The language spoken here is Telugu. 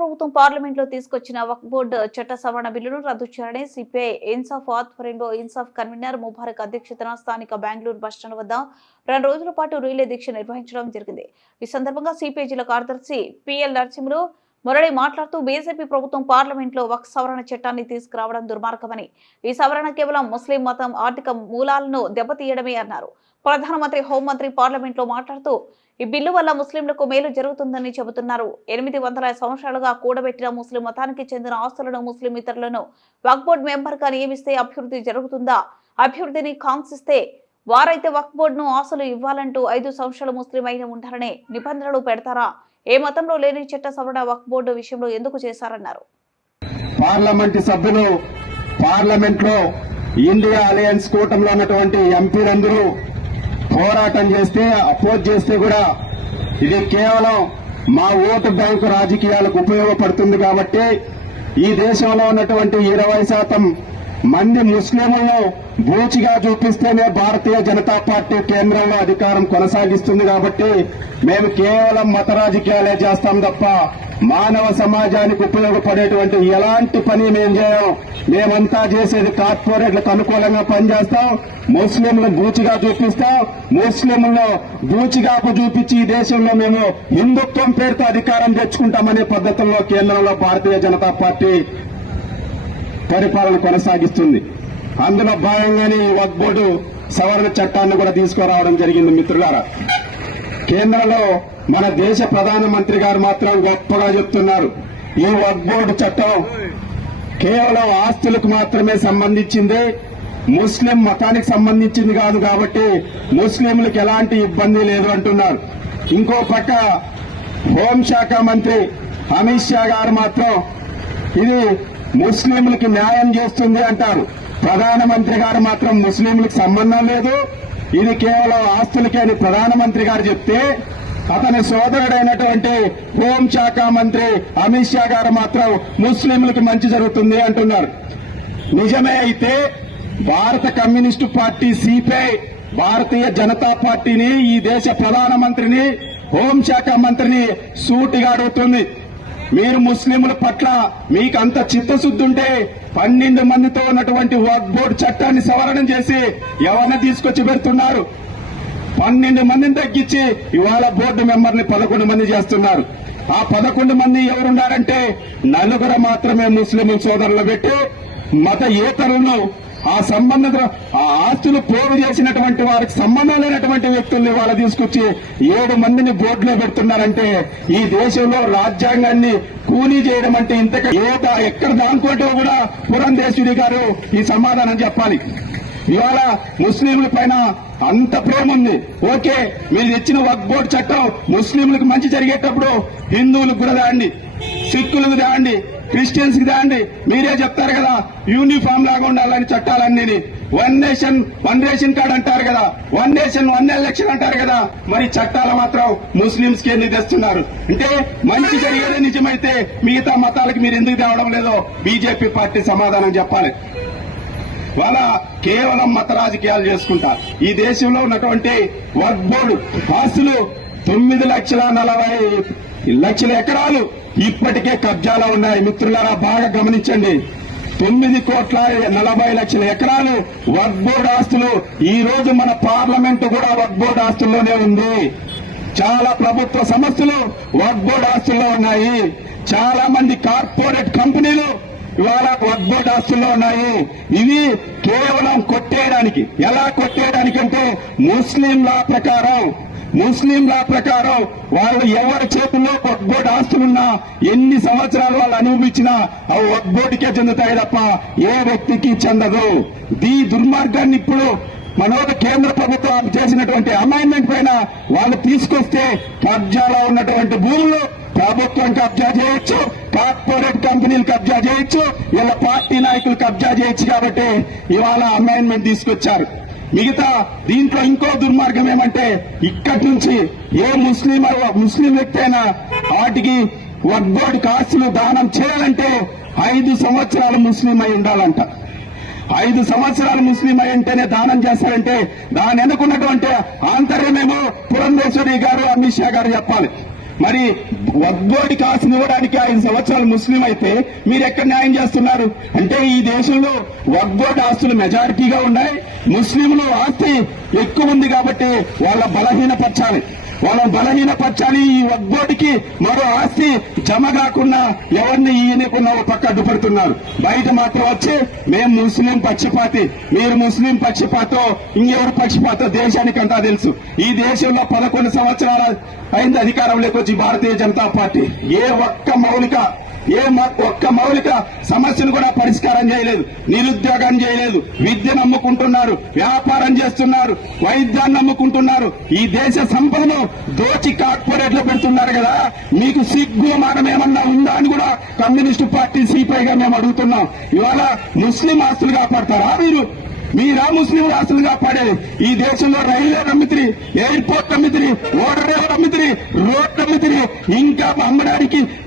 ప్రభుత్వం పార్లమెంట్లో తీసుకొచ్చిన వక్ఫ్ బోర్డు చట్ట సవరణ బిల్లును రద్దు చేయాలని సిపిఐ ఇన్సాఫ్ ఆధ్వర్యంలో ఇన్సాఫ్ కన్వీనర్ ముబారక్ అధ్యక్షతన స్థానిక బెంగళూరు బస్టాండ్ వద్ద 2 రోజుల పాటు రిలే దీక్ష నిర్వహించడం జరిగింది. ఈ సందర్భంగా సిపిఐ జిల్లా కార్యదర్శి పిఎల్ నరసింహులు మురళి మాట్లాడుతూ బీజేపీ ప్రభుత్వం పార్లమెంట్లో వక్ఫ్ సవరణ చట్టాన్ని తీసుకురావడం దుర్మార్గమని, ఈ సవరణ కేవలం ముస్లిం మతం ఆర్థిక మూలాలను దెబ్బతీయడమే అన్నారు. ప్రధానమంత్రి హోంమంత్రి పార్లమెంట్లో మాట్లాడుతూ ఈ బిల్లు వల్ల ముస్లింలకు మేలు జరుగుతుందని చెబుతున్నారు. 800 సంవత్సరాలుగా కూడబెట్టిన ముస్లిం మతానికి చెందిన ఆస్తులను ముస్లిం ఇతరులను వక్ఫ్ బోర్డు మెంబర్ గా నియమిస్తే అభివృద్ధి జరుగుతుందా? అభివృద్ధిని కాంక్షిస్తే వారైతే వక్ఫ్ బోర్డును ఆస్తులు ఇవ్వాలంటూ 5 సంవత్సరాలు ముస్లిం అయిన ఉంటారనే నిబంధనలు పెడతారా? ఏ మతంలో లేని చట్ట సవరణ వక్ఫ్ బోర్డు విషయంలో ఎందుకు చేశారన్నారు. పార్లమెంటు సభ్యులు పార్లమెంట్ లో ఇండియా అలయన్స్ కూటమిలో ఉన్నటువంటి ఎంపీలందరూ పోరాటం చేస్తే అపోజ్ చేస్తే కూడా ఇది కేవలం మా ఓటు బ్యాంకు రాజకీయాలకు ఉపయోగపడుతుంది కాబట్టి ఈ దేశంలో ఉన్నటువంటి 20% మంది ముస్లింలను బూచిగా చూపిస్తేనే భారతీయ జనతా పార్టీ కేంద్రంలో అధికారం కొనసాగిస్తుంది కాబట్టి మేము కేవలం మత రాజకీయాలే చేస్తాం తప్ప మానవ సమాజానికి ఉపయోగపడేటువంటి ఎలాంటి పని మేము చేయం. మేమంతా చేసేది కార్పొరేట్లకు అనుకూలంగా పనిచేస్తాం. ముస్లింలను బూచిగా చూపిస్తాం. ముస్లింలను బూచిగాకు చూపించి ఈ దేశంలో మేము హిందుత్వం పేరుతో అధికారం తెచ్చుకుంటామనే పద్ధతుల్లో కేంద్రంలో భారతీయ జనతా పార్టీ పరిపాలన కొనసాగిస్తుంది. అందులో భాగంగానే వక్ఫ్ బోర్డు సవరణ చట్టాన్ని కూడా తీసుకురావడం జరిగింది. మిత్రులారా, కేంద్రంలో మన దేశ ప్రధానమంత్రి గారు మాత్రం గొప్పగా చెప్తున్నారు, ఈ వక్ఫ్ బోర్డు చట్టం కేవలం ఆస్తులకు మాత్రమే సంబంధించింది, ముస్లిం మతానికి సంబంధించింది కాదు కాబట్టి ముస్లింలకు ఎలాంటి ఇబ్బంది లేదు అంటున్నారు. ఇంకో పక్క హోంశాఖ మంత్రి అమిత్ షా గారు మాత్రం ఇది ముస్లింలకు న్యాయం చేస్తుంది అంటారు. ప్రధానమంత్రి గారు మాత్రం ముస్లింలకు సంబంధం లేదు, ఇది కేవలం ఆస్తులకే అని ప్రధానమంత్రి గారు చెప్తే అతని సోదరుడైనటువంటి హోంశాఖ మంత్రి అమిత్ షా గారు మాత్రం ముస్లింలకు మంచి జరుగుతుంది అంటున్నారు. నిజమే అయితే భారత communist party CPI Bharatiya Janata పార్టీని, ఈ దేశ ప్రధానమంత్రిని, హోంశాఖ మంత్రిని సూటిగా అడుగుతుంది, మీరు ముస్లింల పట్ల మీకు అంత చిత్తశుద్ధి ఉంటే 12 మందితో ఉన్నటువంటి వక్ఫ్ బోర్డు చట్టాన్ని సవరణ చేసి ఎవరిని తీసుకొచ్చి పెడుతున్నారు? 12 మందిని తగ్గించి ఇవాళ బోర్డు మెంబర్ని 11 మంది చేస్తున్నారు. ఆ 11 మంది ఎవరున్నారంటే 4 మాత్రమే ముస్లిం సోదరులు పెట్టి మత ఏతరులను ఆ సంబంధిత ఆ ఆస్తులు పోగు చేసినటువంటి వారికి సంబంధం లేనటువంటి వ్యక్తుల్ని వాళ్ళ తీసుకొచ్చి 7 మందిని బోర్డులో పెడుతున్నారంటే ఈ దేశంలో రాజ్యాంగాన్ని కూలీ చేయడం అంటే ఇంతక ఎక్కడ దానికోటో కూడా పురంధేశ్వరి గారు ఈ సమాధానం చెప్పాలి. ఇవాళ ముస్లింల పైన అంత ప్రేమ ఉంది, ఓకే, మీరు తెచ్చిన వక్ఫ్ బోర్డు చట్టం ముస్లింలకు మంచి జరిగేటప్పుడు హిందువులకు కూడా దాండి, సిక్కులకు దాండి, క్రిస్టియన్స్ కి దాండి, మీరే చెప్తారు కదా యూనిఫామ్ లాగా ఉండాలని చట్టాలన్నీ. 1 నేషన్ 1 రేషన్ కార్డు అంటారు కదా, 1 నేషన్ 1 ఎలక్షన్ అంటారు కదా, మరి చట్టాలు మాత్రం ముస్లింస్ కి ఎందుకు తెస్తున్నారు? అంటే మంచి జరిగేది నిజమైతే మిగతా మతాలకు మీరు ఎందుకు తేవడం లేదో బీజేపీ పార్టీ సమాధానం చెప్పాలి. వాళ్ళ కేవలం మత రాజకీయాలు చేసుకుంటారు. ఈ దేశంలో ఉన్నటువంటి వక్ఫ్ బోర్డు ఆస్తులు 9,40,00,000 ఎకరాలు ఇప్పటికే కబ్జాలో ఉన్నాయి. మిత్రులారా బాగా గమనించండి, 9,40,00,000 ఎకరాలు వక్ఫ్ బోర్డు ఆస్తులు. ఈ రోజు మన పార్లమెంటు కూడా వక్ఫ్ బోర్డు ఆస్తుల్లోనే ఉంది. చాలా ప్రభుత్వ సంస్థలు వక్ఫ్ బోర్డు ఆస్తుల్లో ఉన్నాయి. చాలా మంది కార్పొరేట్ కంపెనీలు ఇవాళ వక్ఫ్ బోర్డు ఆస్తుల్లో ఉన్నాయి. ఇవి కేవలం కొట్టేయడానికి. ఎలా కొట్టేయడానికి అంటే ముస్లిం లా ప్రకారం వాళ్ళు ఎవరి చేతుల్లో వక్ఫ్ బోర్డు ఆస్తులున్నా ఎన్ని సంవత్సరాలు వాళ్ళు అనుభవించినా అవి వక్ఫ్ బోర్డుకే చెందుతాయి తప్ప ఏ వ్యక్తికి చెందదు. ఈ దుర్మార్గాన్ని ఇప్పుడు మనోట కేంద్ర ప్రభుత్వం చేసినటువంటి అమైన్మెంట్ పైన వాళ్ళు తీసుకొస్తే కబ్జాలో ఉన్నటువంటి భూములు ప్రభుత్వం కబ్జా చేయొచ్చు, కార్పొరేట్ కంపెనీలు కబ్జా చేయొచ్చు, ఇలా పార్టీ నాయకులు కబ్జా చేయొచ్చు. కాబట్టి ఇవాళ అమైన్మెంట్ తీసుకొచ్చారు. మిగతా దీంట్లో ఇంకో దుర్మార్గం ఏమంటే ఇక్కడి నుంచి ఏ ముస్లిం వ్యక్తి అయినా వాటికి వక్ఫ్ బోర్డుకి ఆస్తులు దానం చేయాలంటే 5 సంవత్సరాలు ముస్లిం అయి ఉండాలంట. 5 సంవత్సరాలు ముస్లిం అయి ఉంటేనే దానం చేస్తారంటే దాని వెనుకున్నటువంటి ఆంతర్యమేమో పురంధేశ్వరి గారు అమిత్ షా గారు చెప్పాలి. మరి వగ్గోడికి ఆస్తిని ఇవ్వడానికి 5 సంవత్సరాలు ముస్లిం అయితే మీరు ఎక్కడ న్యాయం చేస్తున్నారు? అంటే ఈ దేశంలో వగ్గోడి ఆస్తులు మెజారిటీగా ఉన్నాయి, ముస్లింలు ఆస్తి ఎక్కువ ఉంది కాబట్టి వాళ్ళని బలహీనపరచాలి. ఈ వగ్గోడికి మరో ఆస్తి జమ కాకుండా ఎవరిని ఈయనకున్న పక్క అడ్డుపడుతున్నారు. బయట మాత్రం వచ్చి మేము ముస్లిం పక్షపాతి, మీరు ముస్లిం పక్షపాతో ఇంకెవరు పక్షపాతో దేశానికంతా తెలుసు. ఈ దేశంలో 11 సంవత్సరాల అయింది అధికారంలోకి వచ్చి భారతీయ జనతా పార్టీ ఏ ఒక్క మౌలిక సమస్యను కూడా పరిష్కారం చేయలేదు. నిరుద్యోగం చేయలేదు, విద్యను నమ్ముకుంటున్నారు, వ్యాపారం చేస్తున్నారు, వైద్యాన్ని నమ్ముకుంటున్నారు. ఈ దేశ సంపదను దోచి కార్పొరేట్లు పెడుతున్నారు కదా, మీకు సిగ్గు మానం ఏమన్నా ఉందా అని కూడా కమ్యూనిస్టు పార్టీ సిపిఐగా మేము అడుగుతున్నాం. ఇవాళ ముస్లిం ఆస్తులు కాపాడతారా మీరా ముస్లిం ఆస్తులు కాపాడేది? ఈ దేశంలో రైల్వే అమ్మితిరి, ఎయిర్పోర్ట్ అమ్మితిరి, ఓడరేవులు అమ్మితిరి, రోడ్లు అమ్మితిరి, ఇంకా అమ్మడానికి